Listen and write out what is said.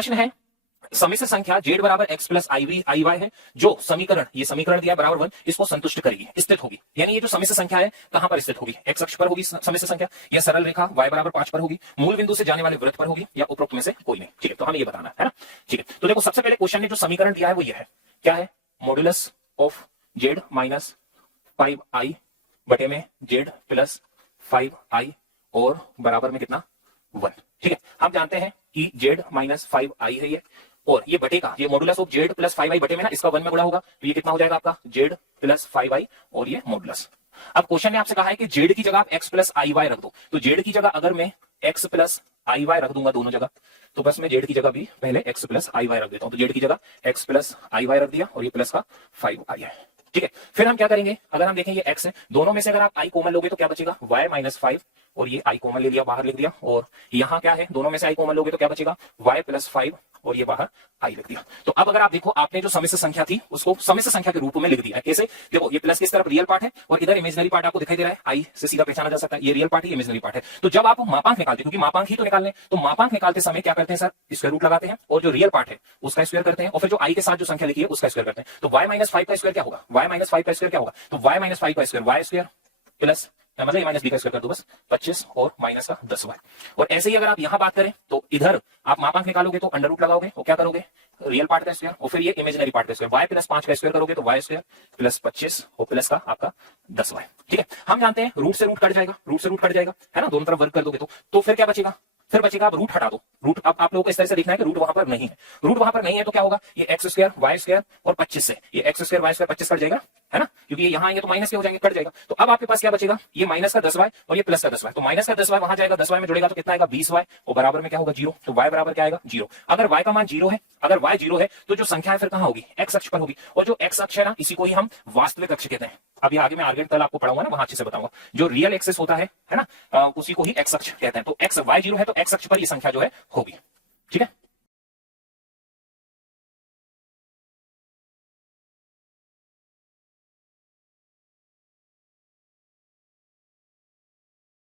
प्रश्न है समिश्र संख्या z बराबर x प्लस आई वाई है जो समीकरण, ये समीकरण दिया बराबर 1, इसको संतुष्ट करेगी, स्थित होगी। यानी ये जो समिश्र संख्या है कहां पर स्थित होगी? x अक्ष पर होगी समिश्र संख्या, या सरल रेखा y बराबर 5 पर होगी, मूल बिंदु से जाने वाले वृत्त पर होगी, या उपरोक्त में से कोई नहीं। ठीक है, तो हमें ये बताना है ना। ठीक है, तो देखो सबसे पहले क्वेश्चन ने जो समीकरण दिया है वो ये है, क्या है? Modulus of z minus 5i बटे में z प्लस 5i और बराबर में कितना? 1। ठीक है, हम जानते हैं कि z माइनस 5i है ये, और ये बटे का, ये modulus of z plus 5i बटे में ना इसका 1 में गुणा होगा, तो ये कितना हो जाएगा आपका? z प्लस 5i और ये मॉडुलस। अब क्वेश्चन ने आपसे कहा है कि z की जगह आप x प्लस आई वाई रख दो, तो z की जगह अगर मैं x प्लस आई वाई रख दूंगा दोनों जगह, तो बस मैं z की जगह भी पहले x प्लस आई वाई रख देता हूं। तो z की जगह x प्लस आई वाई रख दिया और ये प्लस का 5i है। ठीक है, फिर हम क्या करेंगे? अगर हम देखें ये x है, दोनों में से अगर आप i कॉमन लोगे तो क्या बचेगा? y माइनस 5 और ये i कॉमन ले लिया, बाहर लिख दिया, और यहाँ क्या है? दोनों में से i कॉमन लोगे तो क्या बचेगा? y प्लस 5 और ये बाहर i लिख दिया। तो अब अगर आप देखो, आपने जो समिश्र संख्या थी उसको समिश्र संख्या के रूप में लिख दिया। कैसे? देखो, ये प्लस की तरफ रियल पार्ट है और इधर इमेजिनरी पार्ट आपको दिखाई दे रहा है, i से सीधा पहचाना जा सकता है, ये रियल पार्ट है, इमेजिनरी पार्ट है। तो जब आप मापांक निकालते, क्योंकि मापांक ही तो निकालने, तो मापांक निकालते समय क्या करते हैं सर? स्क्वायर रूट लगाते हैं और जो रियल पार्ट है उसका स्क्वायर करते हैं, और फिर जो i के साथ जो संख्या लिखी है उसका स्क्वायर करते हैं। तो y माइनस 5 का स्क्वायर क्या होगा? y माइनस 5 का स्क्वायर क्या होगा? तो y माइनस 5 का स्क्वायर y स्क्वायर प्लस मतलब माइनस बी का स्क्वायर कर दो बस, 25 और माइनस का 10y। और ऐसे ही अगर आप यहां बात करें तो इधर आप मापांक निकालोगे तो अंडर रूट लगाओगे और क्या करोगे? रियल पार्ट का स्क्वायर और फिर ये इमेजिनरी पार्ट का स्क्वायर, y प्लस 5 का स्क्वायर करोगे तो y स्क्वायर प्लस 25 और प्लस का आपका 10y। ठीक है, हम जानते हैं रूट से रूट कट जाएगा, रूट से रूट कट जाएगा है ना, दोनों तरफ वर्क कर दोगे तो फिर क्या बचेगा? फिर बचेगा, आप रूट हटा दो। रूट अब आप लोगों को इस तरह से देखना है कि रूट वहां पर नहीं है, रूट वहां पर नहीं है तो क्या होगा? ये एक्स स्क्वायर वाई स्क्वायर और 25 से ये x square y square 25 cut जाएगा है ना, क्योंकि ये यहाँ आएंगे तो माइनस के हो जाएंगे, कट जाएगा। तो अब आपके पास क्या बचेगा? ये माइनस का 10y और ये प्लस का 10y। तो माइनस का 10y वहां जाएगा, 10y में जुड़ेगा तो कितना आएगा? 20y और बराबर में क्या होगा? 0। तो y बराबर क्या आएगा? 0। अगर y का मान 0 है, अगर y 0 है तो जो संख्या है फिर कहां होगी? x अक्ष पर होगी, और जो x अक्ष है ना इसी को ही हम वास्तविक अक्ष कहते हैं। अब ये आगे मैं आर्गुमेंट कल आपको पढ़ाऊंगा ना, वहां अच्छे से बताऊंगा। जो रियल एक्सेस होता है ना, उसी को ही x अक्ष कहते हैं। तो x y 0 है तो x अक्ष पर ये संख्या जो है होगी। ठीक है।